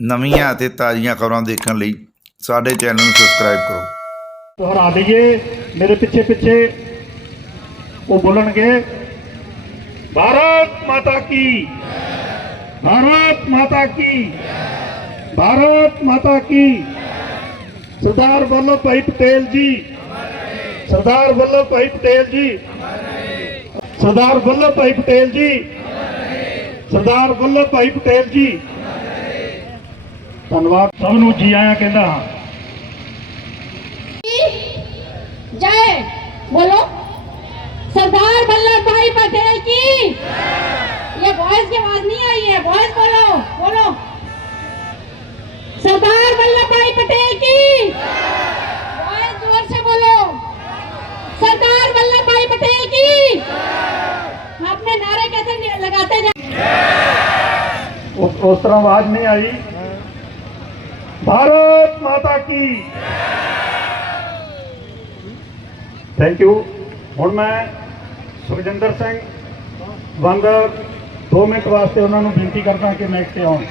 ਨਵੀਆਂ ਅਤੇ ਤਾਜ਼ੀਆਂ ਖਬਰਾਂ ਦੇਖਣ ਲਈ ਸਾਡੇ ਚੈਨਲ ਨੂੰ ਸਬਸਕ੍ਰਾइब करो। दोहरा दीजिए, मेरे पीछे पीछे वो बोलेंगे, भारत माता की, भारत माता की, भारत माता की। सरदार वल्लभ भाई पटेल जी, सरदार वल्लभ भाई पटेल जी, सरदार वल्लभ भाई पटेल जी, सरदार वल्लभ भाई पटेल जी। धन्यवाद, सबनूं जी आया कहता हाँ। जय बोलो सरदार वल्लभ भाई पटेल की। ये वॉइस की आवाज नहीं आई है, वॉइस बोलो बोलो सरदार वल्लभ भाई पटेल की। वॉइस जोर से बोलो सरदार वल्लभ भाई पटेल की। आपने नारे कैसे लगाते जाए? उस तरह आवाज नहीं आई। भारत माता की। Thank you. हुण मैं सुखजिंदर सिंह वांगर 2 मिनट वास्ते उन्होंने बेनती करता कि मैं इत्थे आउण,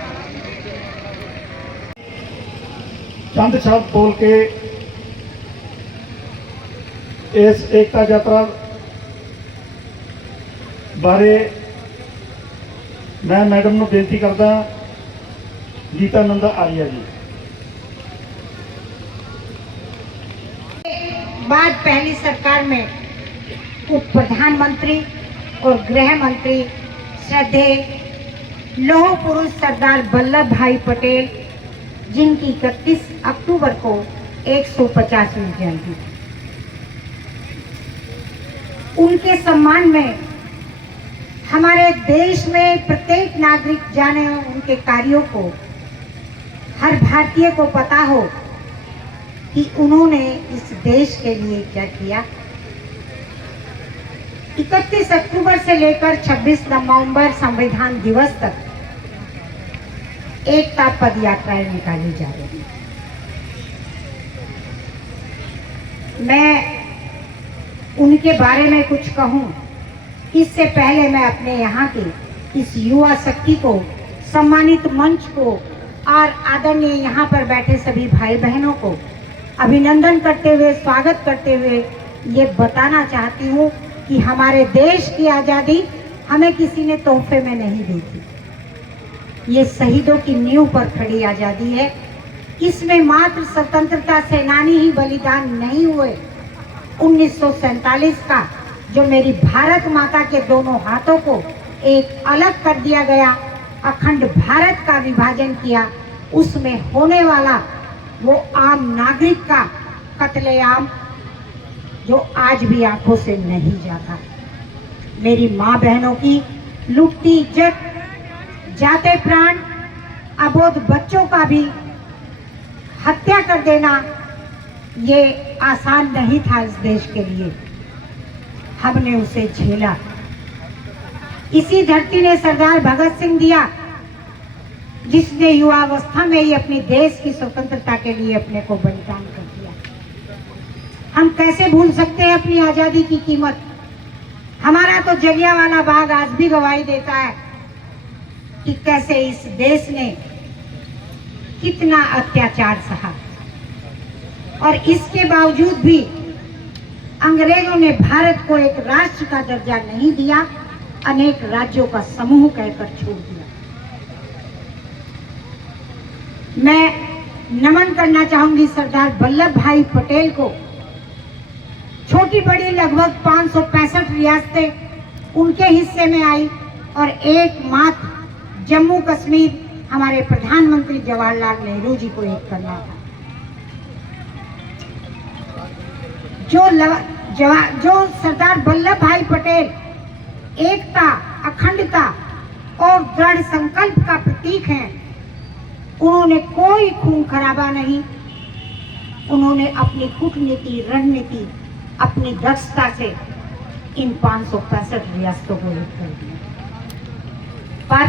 चंद शब्द बोल के इस एकता यात्रा बारे मैं मैडम नूं बेनती करदा, गीतानंद आर्या जी। बाद पहली सरकार में उप प्रधानमंत्री और गृह मंत्री श्रद्धेय लौह पुरुष सरदार वल्लभ भाई पटेल, जिनकी 31 अक्टूबर को 150वीं जयंती, उनके सम्मान में हमारे देश में प्रत्येक नागरिक जाने, उनके कार्यों को हर भारतीय को पता हो कि उन्होंने इस देश के लिए क्या किया। 31 अक्टूबर से लेकर 26 नवंबर संविधान दिवस तक एकता पद यात्राएं निकाली जा रही हैं। मैं उनके बारे में कुछ कहूं, इससे पहले मैं अपने यहाँ की इस युवा शक्ति को, सम्मानित मंच को और आदरणीय यहाँ पर बैठे सभी भाई बहनों को अभिनंदन करते हुए, स्वागत करते हुए ये बताना चाहती हूँ कि हमारे देश की आज़ादी हमें किसी ने तोहफे में नहीं दी थी। ये शहीदों की नींव पर खड़ी आज़ादी है। इसमें मात्र स्वतंत्रता सेनानी ही बलिदान नहीं हुए। 1947 का जो मेरी भारत माता के दोनों हाथों को एक अलग कर दिया गया, अखंड भारत का विभाजन किया, उसमें होने वाला वो आम नागरिक का कत्लेआम जो आज भी आंखों से नहीं जाता। मेरी माँ बहनों की लुटती इज्जत, जाते प्राण, अबोध बच्चों का भी हत्या कर देना, ये आसान नहीं था इस देश के लिए। हमने उसे झेला। इसी धरती ने सरदार भगत सिंह दिया, जिसने युवावस्था में ही अपनी देश की स्वतंत्रता के लिए अपने को बलिदान कर दिया। हम कैसे भूल सकते हैं अपनी आजादी की कीमत। हमारा तो जलियांवाला बाग आज भी गवाही देता है कि कैसे इस देश ने कितना अत्याचार सहा, और इसके बावजूद भी अंग्रेजों ने भारत को एक राष्ट्र का दर्जा नहीं दिया, अनेक राज्यों का समूह कहकर छोड़ दिया। मैं नमन करना चाहूंगी सरदार वल्लभ भाई पटेल को। छोटी बड़ी लगभग 565 रियासतें उनके हिस्से में आई, और एकमात्र जम्मू कश्मीर हमारे प्रधानमंत्री जवाहरलाल नेहरू जी को एक करना था। जो सरदार वल्लभ भाई पटेल एकता, अखंडता और दृढ़ संकल्प का प्रतीक हैं, उन्होंने कोई खून खराबा नहीं। उन्होंने अपनी कूटनीति, रणनीति, अपनी दक्षता से इन 565 रियासतों को एक कर दिया। पर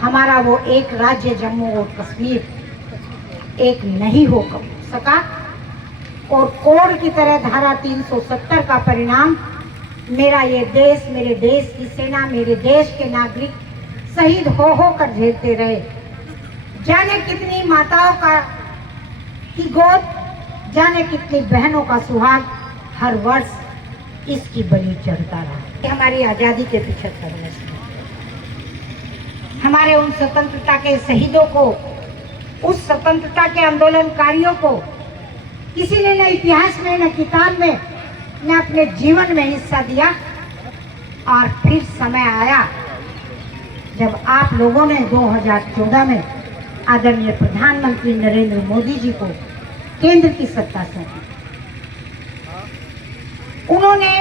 हमारा वो एक राज्य जम्मू और कश्मीर एक नहीं हो सका, और कोड़ की तरह धारा 370 का परिणाम मेरा ये देश, मेरे देश की सेना, मेरे देश के नागरिक शहीद हो कर झेलते रहे। जाने कितनी माताओं का की गोद, जाने कितनी बहनों का सुहाग हर वर्ष इसकी बलि चढ़ता रहा। ये हमारी आजादी के 75 वर्ष में हमारे उन स्वतंत्रता के शहीदों को, उस स्वतंत्रता के आंदोलनकारियों को किसी ने न इतिहास में, न किताब में, न अपने जीवन में हिस्सा दिया। और फिर समय आया जब आप लोगों ने 2014 में आदरणीय प्रधानमंत्री नरेंद्र मोदी जी को केंद्र की सत्ता सौंपी। उन्होंने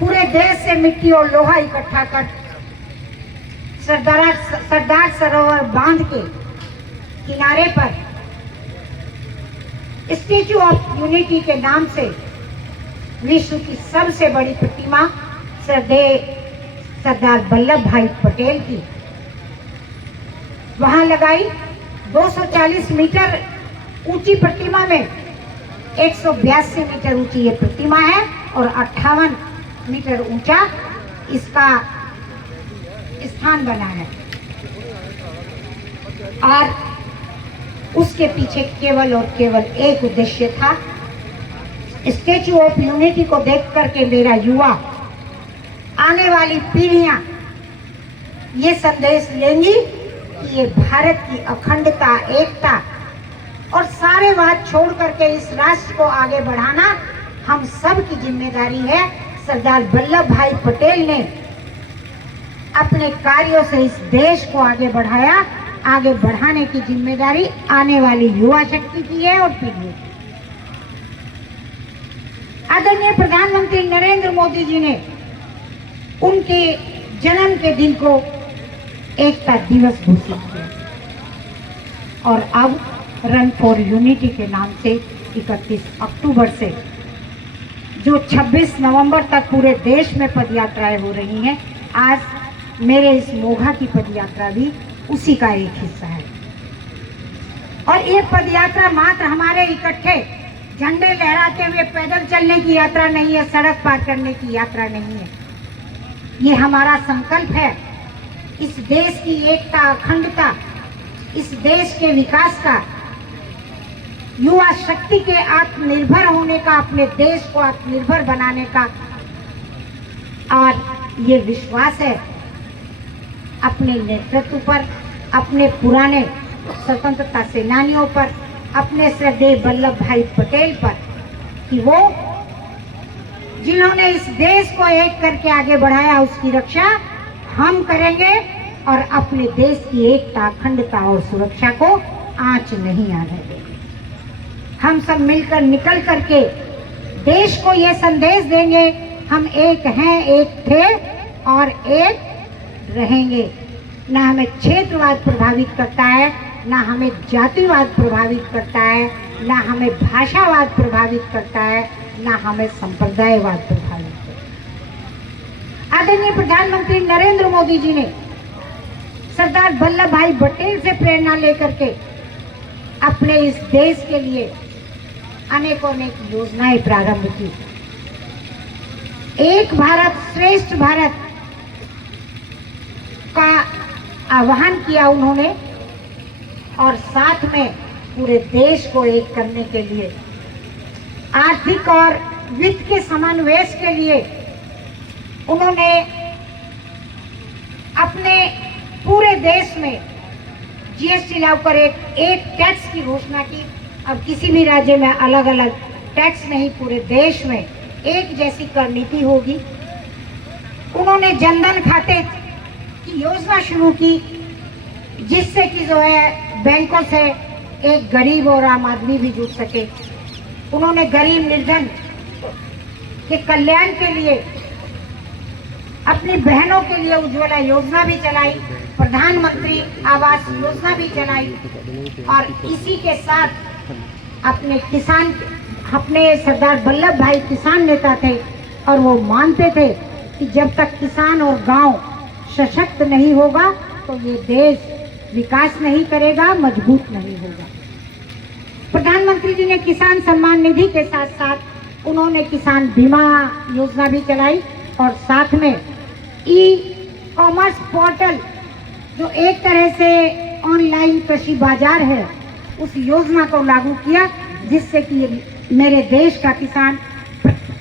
पूरे देश से मिट्टी और लोहा इकट्ठा कर सरदार सरोवर बांध के किनारे पर स्टैचू ऑफ यूनिटी के नाम से विश्व की सबसे बड़ी प्रतिमा सरदार वल्लभ भाई पटेल की वहां लगाई। 240 मीटर ऊंची प्रतिमा में 182 मीटर ऊंची ये प्रतिमा है और 58 मीटर ऊंचा इसका स्थान बना है। और उसके पीछे केवल और केवल एक उद्देश्य था, स्टैचू ऑफ यूनिटी को देख करके मेरा युवा, आने वाली पीढ़ियां ये संदेश लेंगी कि ये भारत की अखंडता, एकता और सारे बात छोड़ करके इस राष्ट्र को आगे बढ़ाना हम सब की जिम्मेदारी है। सरदार वल्लभ भाई पटेल ने अपने कार्यों से इस देश को आगे बढ़ाया। आगे बढ़ाने की जिम्मेदारी आने वाली युवा शक्ति की है और पीढ़ियों की। आदरणीय प्रधानमंत्री नरेंद्र मोदी जी ने उनके जन्म के दिन को एकता दिवस घोषित किया और अब रन फॉर यूनिटी के नाम से 31 अक्टूबर से जो 26 नवंबर तक पूरे देश में पदयात्राएं हो रही हैं, आज मेरे इस मोघा की पदयात्रा भी उसी का एक हिस्सा है। और ये पदयात्रा मात्र हमारे इकट्ठे झंडे लहराते हुए पैदल चलने की यात्रा नहीं है, सड़क पार करने की यात्रा नहीं है। ये हमारा संकल्प है इस देश की एकता, अखंडता, इस देश के विकास का, युवा शक्ति के आत्मनिर्भर होने का, अपने देश को आत्मनिर्भर बनाने का। और ये विश्वास है अपने नेतृत्व पर, अपने पुराने स्वतंत्रता सेनानियों पर, अपने श्रद्धेय वल्लभ भाई पटेल पर कि वो जिन्होंने इस देश को एक करके आगे बढ़ाया, उसकी रक्षा हम करेंगे और अपने देश की एकता, अखंडता और सुरक्षा को आंच नहीं आने देंगे। हम सब मिलकर निकल करके देश को ये संदेश देंगे, हम एक हैं, एक थे और एक रहेंगे। ना हमें क्षेत्रवाद प्रभावित करता है, ना हमें जातिवाद प्रभावित करता है, ना हमें भाषावाद प्रभावित करता है, ना हमें संप्रदायवाद प्रभावित करता है। आदरणीय प्रधानमंत्री नरेंद्र मोदी जी ने सरदार वल्लभ भाई पटेल से प्रेरणा लेकर के अपने इस देश के लिए अनेकों योजनाएं प्रारंभ की। एक भारत श्रेष्ठ भारत का आह्वान किया उन्होंने और साथ में पूरे देश को एक करने के लिए, आर्थिक और वित्त के समन्वय के लिए उन्होंने अपने पूरे देश में जीएसटी लागू कर एक टैक्स की घोषणा की। अब किसी भी राज्य में अलग अलग टैक्स नहीं, पूरे देश में एक जैसी कर नीति होगी। उन्होंने जनधन खाते की योजना शुरू की जिससे कि जो है बैंकों से एक गरीब और आम आदमी भी जुड़ सके। उन्होंने गरीब निर्धन के कल्याण के लिए अपनी बहनों के लिए उज्ज्वला योजना भी चलाई, प्रधानमंत्री आवास योजना भी चलाई और इसी के साथ अपने सरदार वल्लभ भाई किसान नेता थे और वो मानते थे कि जब तक किसान और गांव सशक्त नहीं होगा तो ये देश विकास नहीं करेगा, मजबूत नहीं होगा। प्रधानमंत्री जी ने किसान सम्मान निधि के साथ साथ उन्होंने किसान बीमा योजना भी चलाई और साथ में ई कॉमर्स पोर्टल जो एक तरह से ऑनलाइन कृषि बाजार है, उस योजना को लागू किया, जिससे कि मेरे देश का किसान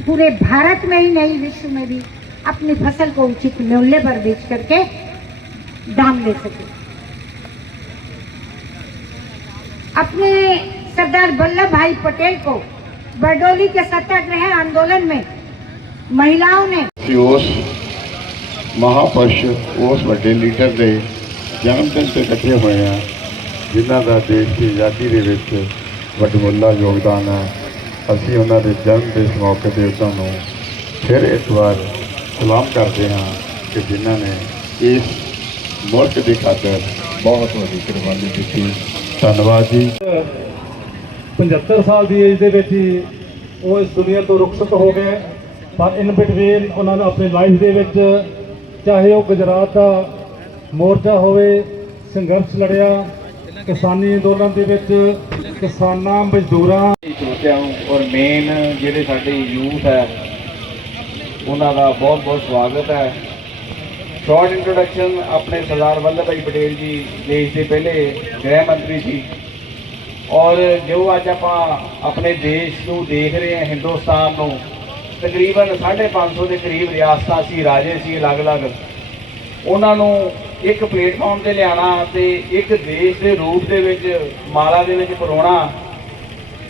पूरे भारत में ही नहीं विश्व में भी अपनी फसल को उचित मूल्य पर बेच करके दाम ले सके। अपने सरदार वल्लभ भाई पटेल को बरडोली के सत्याग्रह आंदोलन में महिलाओं ने उस महापुरुष उस ਵੱਡੇ ਲੀਡਰ ਦੇ ਜਨਮ ਦਿਨ ਤੇ ਇਕੱਠੇ ਹੋਏ ਆ ਜਿਨ੍ਹਾਂ ਦਾ ਦੇਸ਼ ਦੀ ਆਜ਼ਾਦੀ ਦੇ ਵਿੱਚ ਵੱਡਮੁੱਲਾ ਯੋਗਦਾਨ ਹੈ। ਅਸੀਂ ਉਹਨਾਂ ਦੇ ਜਨਮ ਦਿਨ ਮੌਕੇ ਤੇ ਉਹਨਾਂ ਨੂੰ ਫਿਰ ਇੱਕ ਵਾਰ ਸਲਾਮ ਕਰਦੇ ਹਾਂ ਕਿ ਜਿਨ੍ਹਾਂ ਨੇ ਇਸ ਮੁਲਕ ਦੀ ਖਾਤਰ ਬਹੁਤ ਵੱਡੀ ਕੁਰਬਾਨੀ ਦਿੱਤੀ। ਧੰਨਵਾਦ ਜੀ। 75 ਸਾਲ ਦੀ ਏਜ ਦੇ ਵਿੱਚ ਹੀ ਉਹ ਇਸ ਦੁਨੀਆ ਤੋਂ ਰੁਖਸਤ ਹੋ ਗਏ, ਪਰ ਇਨ ਬਿਟਵੀਨ ਉਹਨਾਂ ਨੇ ਆਪਣੀ ਲਾਈਫ ਦੇ ਵਿੱਚ ਚਾਹੇ ਉਹ ਗੁਜਰਾਤ ਦਾ ਮੋਰਚਾ ਹੋਵੇ, ਸੰਘਰਸ਼ ਲੜਿਆ ਕਿਸਾਨੀ ਅੰਦੋਲਨ ਦੇ ਵਿੱਚ, ਕਿਸਾਨਾਂ ਮਜ਼ਦੂਰਾਂ ਸਰੋਤਿਆਂ ਨੂੰ ਔਰ ਮੇਨ ਜਿਹੜੇ ਸਾਡੇ ਯੂਥ ਹੈ ਉਹਨਾਂ ਦਾ ਬਹੁਤ ਬਹੁਤ ਸਵਾਗਤ ਹੈ। ਸ਼ਾਰਟ ਇੰਟਰੋਡਕਸ਼ਨ, ਆਪਣੇ ਸਰਦਾਰ ਵੱਲਭ ਭਾਈ ਪਟੇਲ ਜੀ ਦੇਸ਼ ਦੇ ਪਹਿਲੇ ਗ੍ਰਹਿ ਮੰਤਰੀ ਸੀ ਔਰ ਜੋ ਅੱਜ ਆਪਾਂ ਆਪਣੇ ਦੇਸ਼ ਨੂੰ ਦੇਖ ਰਹੇ ਹਾਂ, ਹਿੰਦੁਸਤਾਨ ਨੂੰ ਤਕਰੀਬਨ 550 ਦੇ ਕਰੀਬ ਰਿਆਸਤਾਂ ਸੀ, ਰਾਜੇ ਸੀ ਅਲੱਗ-ਅਲੱਗ, ਉਹਨਾਂ ਨੂੰ ਇੱਕ ਪਲੇਟਫਾਰਮ ਤੇ ਲਿਆਉਣਾ ਤੇ ਇੱਕ ਦੇਸ਼ ਦੇ ਰੂਪ ਦੇ ਵਿੱਚ ਮਾਲਾ ਦੇ ਵਿੱਚ ਪਰੋਣਾ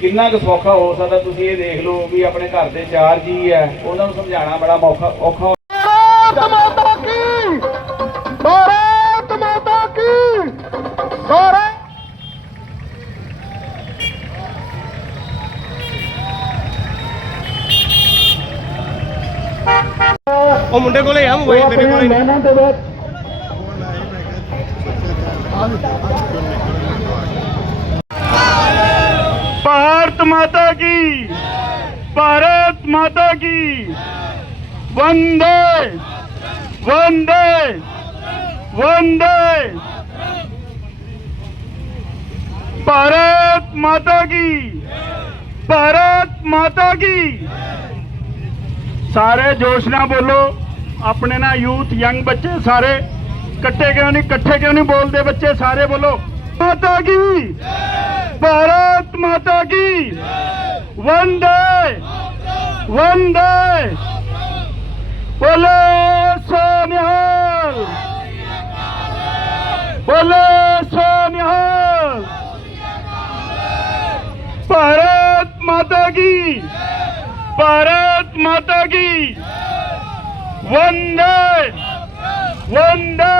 ਕਿੰਨਾ ਕੁ ਸੌਖਾ ਹੋ ਸਕਦਾ। ਤੁਸੀਂ ਇਹ ਦੇਖ ਲਓ ਵੀ ਆਪਣੇ ਘਰ ਦੇ 4 ਜੀ ਹੈ, ਉਹਨਾਂ ਨੂੰ ਸਮਝਾਉਣਾ ਬੜਾ ਔਖਾ। भारत माता की भारत ਉਹ ਮੁੰਡੇ ਕੋਲੇ ਆ ਮੋਬਾਈਲ, ਮੇਰੇ ਕੋਲੇ ਨਹੀਂ। ਲੈਣਾ ਦੇ ਬਾਅਦ भारत माता की, भारत माता की, वंदे वंदे वंदे, भारत माता की, भारत माता की। सारे जोश ना बोलो, अपने ना यूथ यंग बच्चे सारे कट्टे क्यों नहीं बोलते बच्चे, सारे बोलो माता की, भारत माता की, वंदे वंदे, बोले सोनिहाल, बोले सोनिहाल, भारत माता की, भारत माता की, वंदे वंदे।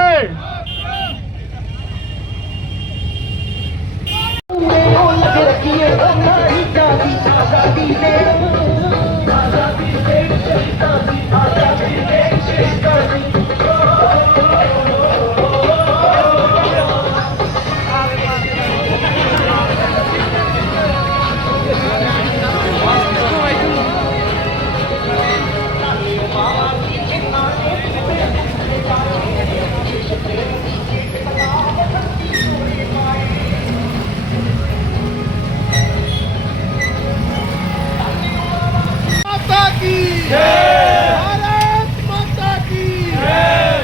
भारत माता की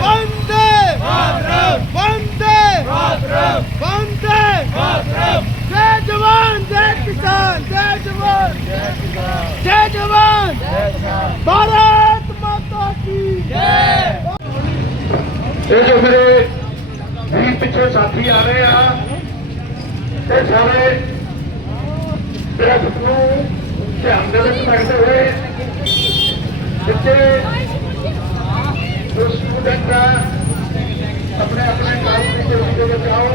वंदे वंदे वंदे, जय जवान जय किसान, जय जवान जय जवान, भारत माता की जय। ये जो मेरे भी पीछे साथी आ रहे हैं, ये सारे प्रेस को ध्यान दे रखते हुए बच्चे जो स्टूडेंट है अपने अपने काम से बचाओ।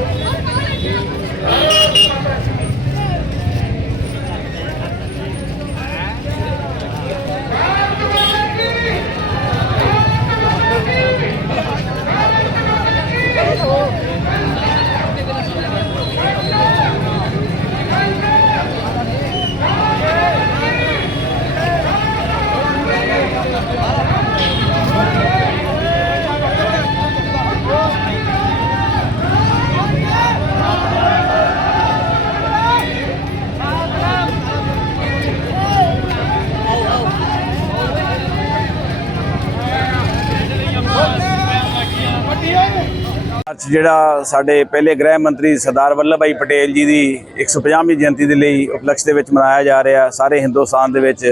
ਮਾਰਚ ਜਿਹੜਾ ਸਾਡੇ ਪਹਿਲੇ ਗ੍ਰਹਿ ਮੰਤਰੀ ਸਰਦਾਰ ਵੱਲਭ ਭਾਈ ਪਟੇਲ ਜੀ ਦੀ 150ਵੀਂ ਜਯੰਤੀ ਦੇ ਲਈ ਉਪਲਕਸ਼ ਦੇ ਵਿੱਚ ਮਨਾਇਆ ਜਾ ਰਿਹਾ ਸਾਰੇ ਹਿੰਦੁਸਤਾਨ ਦੇ ਵਿੱਚ।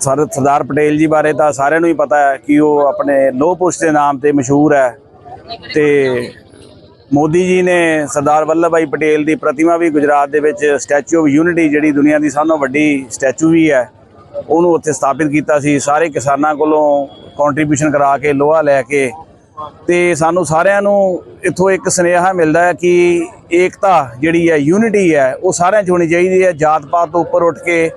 ਸਰਦਾਰ ਪਟੇਲ ਜੀ ਬਾਰੇ ਤਾਂ ਸਾਰਿਆਂ ਨੂੰ ਹੀ ਪਤਾ ਹੈ ਕਿ ਉਹ ਆਪਣੇ ਲੋਹ ਪੁਰਸ਼ ਦੇ ਨਾਮ ਤੇ ਮਸ਼ਹੂਰ ਹੈ ਤੇ ਮੋਦੀ ਜੀ ਨੇ ਸਰਦਾਰ ਵੱਲਭ ਭਾਈ ਪਟੇਲ ਦੀ ਪ੍ਰਤਿਮਾ ਵੀ ਗੁਜਰਾਤ ਦੇ ਵਿੱਚ ਸਟੈਚੂ ਆਫ ਯੂਨਿਟੀ ਜਿਹੜੀ ਦੁਨੀਆ ਦੀ ਸਭ ਤੋਂ ਵੱਡੀ ਸਟੈਚੂ ਵੀ ਹੈ ਉਹਨੂੰ ਉੱਥੇ ਸਥਾਪਿਤ ਕੀਤਾ ਸੀ। ਸਾਰੇ ਕਿਸਾਨਾਂ ਕੋਲੋਂ ਕੰਟਰੀਬਿਊਸ਼ਨ ਕਰਾ ਕੇ ਲੋਹਾ ਲੈ ਕੇ ਤੇ ਸਾਨੂੰ ਸਾਰਿਆਂ ਨੂੰ ਇੱਥੋਂ ਇੱਕ ਸੁਨੇਹਾ ਮਿਲਦਾ ਹੈ ਕਿ ਏਕਤਾ ਜਿਹੜੀ ਹੈ ਯੂਨਿਟੀ ਹੈ ਉਹ ਸਾਰਿਆਂ 'ਚ ਹੋਣੀ ਚਾਹੀਦੀ ਹੈ। ਜਾਤ ਪਾਤ ਤੋਂ ਉੱਪਰ ਉੱਠ ਕੇ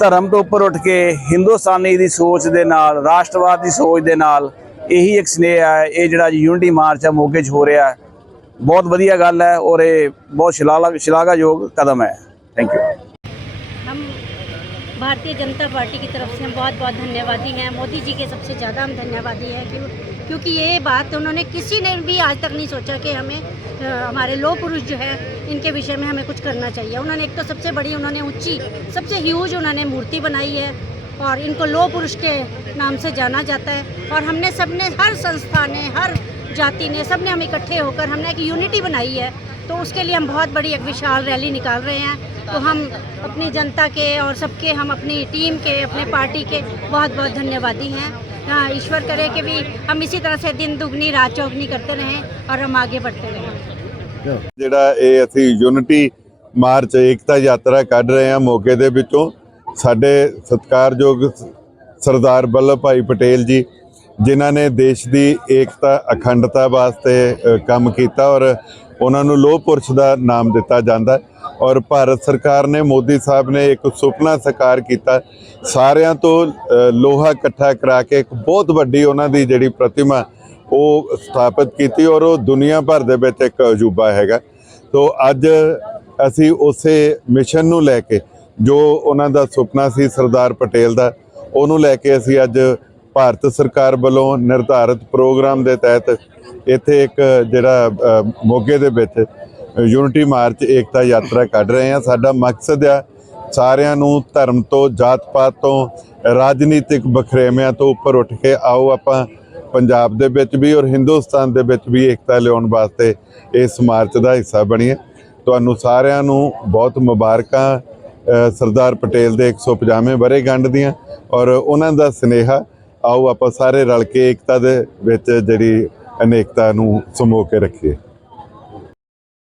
ਧਰਮ ਤੋਂ ਉੱਪਰ ਉੱਠ ਕੇ ਹਿੰਦੁਸਤਾਨੀ ਦੀ ਸੋਚ ਦੇ ਨਾਲ ਰਾਸ਼ਟਰਵਾਦ ਦੀ ਸੋਚ ਦੇ ਨਾਲ ਇਹੀ ਇੱਕ ਸੁਨੇਹਾ ਹੈ। ਇਹ ਜਿਹੜਾ ਯੂਨਿਟੀ ਮਾਰਚ ਹੈ ਮੋਗੇ 'ਚ ਹੋ ਰਿਹਾ ਹੈ बहुत बढ़िया गल है और ये बहुत श्लाघायोग कदम है। Thank you. हम भारतीय जनता पार्टी की तरफ से हम बहुत बहुत धन्यवादी हैं। मोदी जी के सबसे ज़्यादा हम धन्यवादी हैं क्योंकि ये बात उन्होंने किसी ने भी आज तक नहीं सोचा कि हमें हमारे लोह पुरुष जो है इनके विषय में हमें कुछ करना चाहिए। उन्होंने एक तो सबसे बड़ी उन्होंने ऊंची सबसे ह्यूज उन्होंने मूर्ति बनाई है और इनको लोह पुरुष के नाम से जाना जाता है। और हमने सबने हर संस्था ने हर जाति ने सबने हम इकट्ठे होकर हमने एक यूनिटी बनाई है तो उसके लिए हम बहुत बड़ी एक विशाल रैली निकाल रहे हैं। तो हम अपनी जनता के और सबके हम अपनी टीम के अपने पार्टी के बहुत बहुत धन्यवादी हैं। ईश्वर करे कि भी हम इसी तरह से दिन दुगनी रात चौगनी करते रहें और हम आगे बढ़ते रहें। ਜਿਹੜਾ ਇਹ ਅਸੀਂ ਯੂਨਿਟੀ ਮਾਰਚ ਏਕਤਾ ਯਾਤਰਾ ਕੱਢ ਰਹੇ ਹਾਂ ਮੋਗੇ ਦੇ ਵਿੱਚੋਂ ਸਾਡੇ ਸਤਿਕਾਰਯੋਗ ਸਰਦਾਰ ਵੱਲਭ ਭਾਈ ਪਟੇਲ ਜੀ ਜਿਨ੍ਹਾਂ ਨੇ ਦੇਸ਼ ਦੀ ਏਕਤਾ ਅਖੰਡਤਾ ਵਾਸਤੇ ਕੰਮ ਕੀਤਾ ਔਰ ਉਹਨਾਂ ਨੂੰ ਲੋਹ ਪੁਰਸ਼ ਦਾ ਨਾਮ ਦਿੱਤਾ ਜਾਂਦਾ ਔਰ ਭਾਰਤ ਸਰਕਾਰ ਨੇ ਮੋਦੀ ਸਾਹਿਬ ਨੇ ਇੱਕ ਸੁਪਨਾ ਸਾਕਾਰ ਕੀਤਾ ਸਾਰਿਆਂ ਤੋਂ ਲੋਹਾ ਇਕੱਠਾ ਕਰਾ ਕੇ ਇੱਕ ਬਹੁਤ ਵੱਡੀ ਉਹਨਾਂ ਦੀ ਜਿਹੜੀ ਪ੍ਰਤਿਮਾ ਉਹ ਸਥਾਪਿਤ ਕੀਤੀ ਔਰ ਉਹ ਦੁਨੀਆ ਭਰ ਦੇ ਵਿੱਚ ਇੱਕ ਅਜੂਬਾ ਹੈਗਾ। ਤੋ ਅੱਜ ਅਸੀਂ ਉਸੇ ਮਿਸ਼ਨ ਨੂੰ ਲੈ ਕੇ ਜੋ ਉਹਨਾਂ ਦਾ ਸੁਪਨਾ ਸੀ ਸਰਦਾਰ ਪਟੇਲ ਦਾ ਉਹਨੂੰ ਲੈ ਕੇ ਅਸੀਂ ਅੱਜ ਭਾਰਤ ਸਰਕਾਰ ਵੱਲੋਂ ਨਿਰਧਾਰਿਤ ਪ੍ਰੋਗਰਾਮ ਦੇ ਤਹਿਤ ਇੱਥੇ ਇੱਕ ਜਿਹੜਾ ਮੋਗੇ ਦੇ ਵਿੱਚ ਯੂਨਿਟੀ ਮਾਰਚ ਏਕਤਾ ਯਾਤਰਾ ਕੱਢ ਰਹੇ ਹਾਂ। ਸਾਡਾ ਮਕਸਦ ਆ ਸਾਰਿਆਂ ਨੂੰ ਧਰਮ ਤੋਂ ਜਾਤ ਪਾਤ ਤੋਂ ਰਾਜਨੀਤਿਕ ਬਖਰੇਵਿਆਂ ਤੋਂ ਉੱਪਰ ਉੱਠ ਕੇ ਆਓ ਆਪਾਂ ਪੰਜਾਬ ਦੇ ਵਿੱਚ ਵੀ ਔਰ ਹਿੰਦੁਸਤਾਨ ਦੇ ਵਿੱਚ ਵੀ ਏਕਤਾ ਲਿਆਉਣ ਵਾਸਤੇ ਇਸ ਮਾਰਚ ਦਾ ਹਿੱਸਾ ਬਣੀਏ। ਤੁਹਾਨੂੰ ਸਾਰਿਆਂ ਨੂੰ ਬਹੁਤ ਮੁਬਾਰਕਾਂ ਸਰਦਾਰ ਪਟੇਲ ਦੇ 150ਵੇਂ ਵਰ੍ਹੇਗੰਢ ਦੀਆਂ ਔਰ ਉਹਨਾਂ ਦਾ ਸੁਨੇਹਾ ਆਓ ਆਪਾਂ ਸਾਰੇ ਰਲ ਕੇ ਏਕਤਾ ਦੇ ਵਿੱਚ ਜਿਹੜੀ ਅਨੇਕਤਾ ਨੂੰ ਸਮੋ ਕੇ ਰੱਖੀਏ।